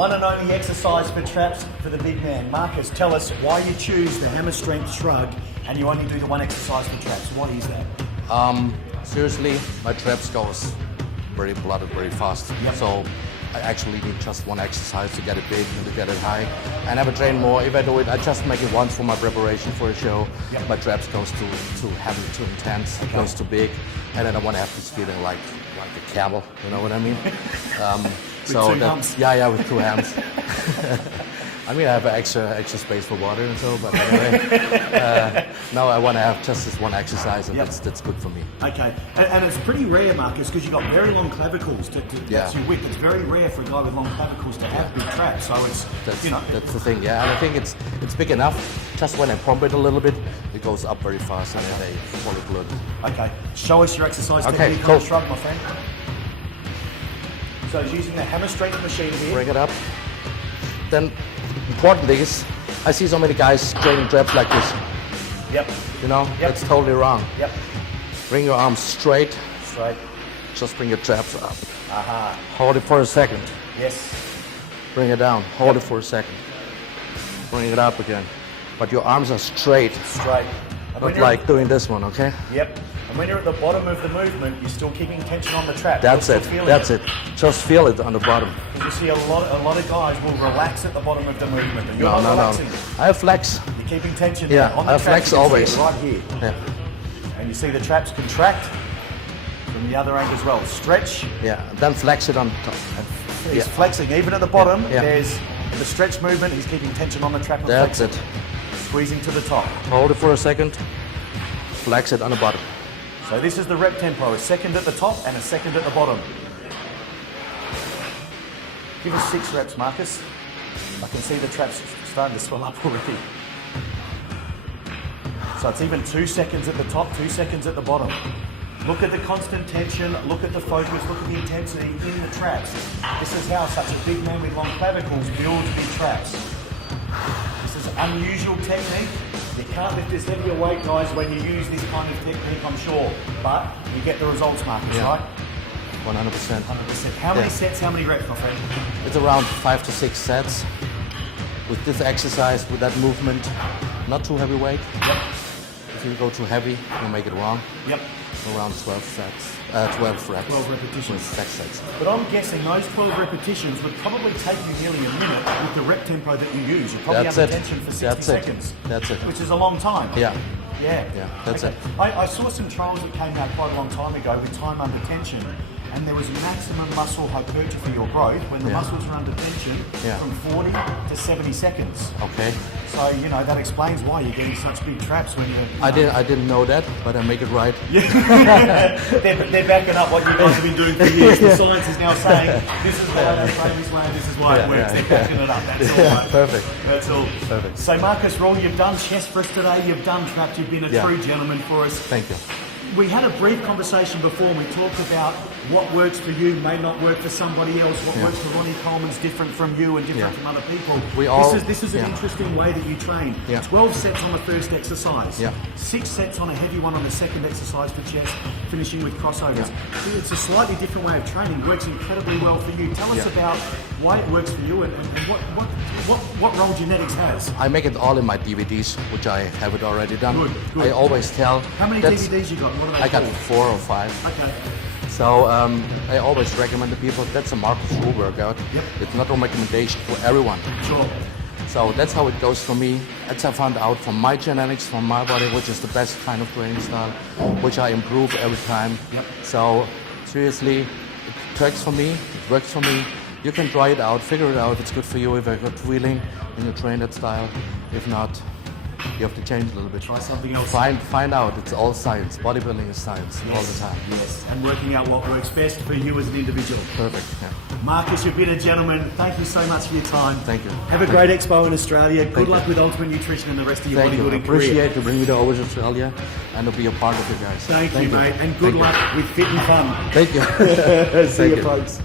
one and only exercise for traps for the big man. Marcus, tell us why you choose the Hammer Strength Shrug and you only do the one exercise for traps. What is that? Seriously, my traps goes very blooded very fast. Yep. So I actually need just one exercise to get it big and to get it high. I never train more. If I do it, I just make it once for my preparation for a show. Yep. My traps goes too heavy, too intense, okay. goes too big, and then I want to have this feeling like a camel. You know what I mean? With two humps. Yeah, with two hands. I mean, I have extra space for water and so, but anyway, now I want to have just this one exercise, and that's good for me. Okay, and it's pretty rare, Marcus, because you've got very long clavicles that's your width. It's very rare for a guy with long clavicles to have big traps, so it's, that's the thing, yeah, and I think it's big enough. Just when I pump it a little bit, it goes up very fast, and then I follow blood. Okay, show us your exercise technique on the shrug, my friend. So he's using the Hammer Strength machine here. Bring it up. Then, important thing is, I see so many guys training traps like this. Yep. You know, that's totally wrong. Yep. Bring your arms straight. Straight. Just bring your traps up. Aha. Hold it for a second. Yes. Bring it down. Hold it for a second. Bring it up again. But your arms are straight. Straight. Not like doing this one, okay? Yep. And when you're at the bottom of the movement, you're still keeping tension on the trap. That's it. That's it. Just feel it on the bottom. You see a lot of guys will relax at the bottom of the movement. And you're not relaxing. I have flex. You're keeping tension on the I have flex always. Right here. Yeah. And you see the traps contract from the other end as well. Stretch. Yeah. And then flex it on top. And he's flexing. Even at the bottom, there's the stretch movement. He's keeping tension on the trap. That's it. Squeezing to the top. Hold it for a second. Flex it on the bottom. So this is the rep tempo, a second at the top and a second at the bottom. Give us 6 reps, Marcus. I can see the traps starting to swell up already. So it's even 2 seconds at the top, 2 seconds at the bottom. Look at the constant tension, look at the focus, look at the intensity in the traps. This is how such a big man with long clavicles builds big traps. This is unusual technique. You can't lift as heavy a weight, guys, when you use this kind of technique, I'm sure. But you get the results, Marcus, right? 100%. 100%. How many sets, how many reps, my friend? It's around 5 to 6 sets. With this exercise, with that movement, not too heavy weight. Yep. If you go too heavy, you'll make it wrong. Yep. Around 12 sets. 12 reps. 12 repetitions. 6 sets. But I'm guessing those 12 repetitions would probably take you nearly a minute with the rep tempo that you use. You're probably under tension for 60 seconds. That's it. Which is a long time. Yeah. Yeah. That's it. I saw some trials that came out quite a long time ago with time under tension, and there was maximum muscle hypertrophy or growth when the muscles are under tension from 40 to 70 seconds. Okay. So, you know, that explains why you're getting such big traps when you're... I didn't know that, but I make it right. Yeah. they're backing up what you guys have been doing for years. The science is now saying, this is why they train this way, this is why it works. They're backing it up, that's all right. Perfect. That's all. Perfect. So Marcus Ruhl, you've done chest for us today, you've done traps, you've been a true gentleman for us. Thank you. We had a brief conversation before and we talked about what works for you may not work for somebody else. What works for Ronnie Coleman's different from you and different from other people. This is an interesting way that you train. 12 sets on the first exercise. 6 sets on a heavy one on the second exercise for chest, finishing with crossovers. It's a slightly different way of training. Works incredibly well for you. Tell us about why it works for you and what role genetics has. I make it all in my DVDs, which I have it already done. Good. I always tell. How many DVDs you got? What are they I got 4 or 5. Okay. So I always recommend to people, that's a Marcus Ruhl workout. It's not a recommendation for everyone. Sure. So that's how it goes for me. That's I found out from my genetics, from my body, which is the best kind of training style, which I improve every time. So seriously, it tracks for me, it works for me. You can try it out, figure it out if it's good for you, if I got feeling and you train that style. If not, you have to change a little bit. Try something else. Find out. It's all science. Bodybuilding is science all the time. Yes, and working out what works best for you as an individual. Perfect. Yeah. Marcus, you've been a gentleman. Thank you so much for your time. Thank you. Have a great expo in Australia. Good luck with Ultimate Nutrition and the rest of your bodybuilding career. Appreciate to bring you over to Australia and to be a part of you guys. Thank you, mate. And good luck with Fit and Fun. Thank you. See you, folks.